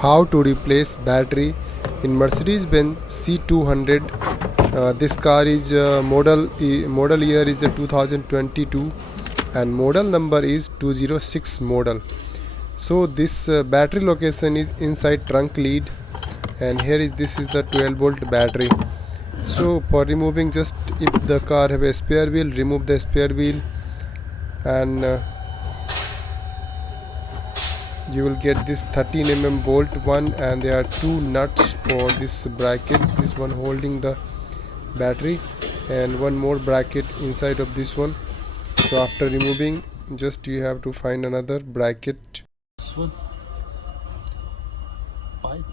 How to replace battery in Mercedes-Benz C200. This car is model year is 2022 and model number is 206 model. So this battery location is inside trunk lead, and here is this is the 12-volt battery. So for removing, just if the car have a spare wheel, remove the spare wheel, and you will get this 13 mm bolt one, and there are two nuts for this bracket, this one holding the battery and one more bracket inside of this one. So after removing, just you have to find another bracket. This one pipe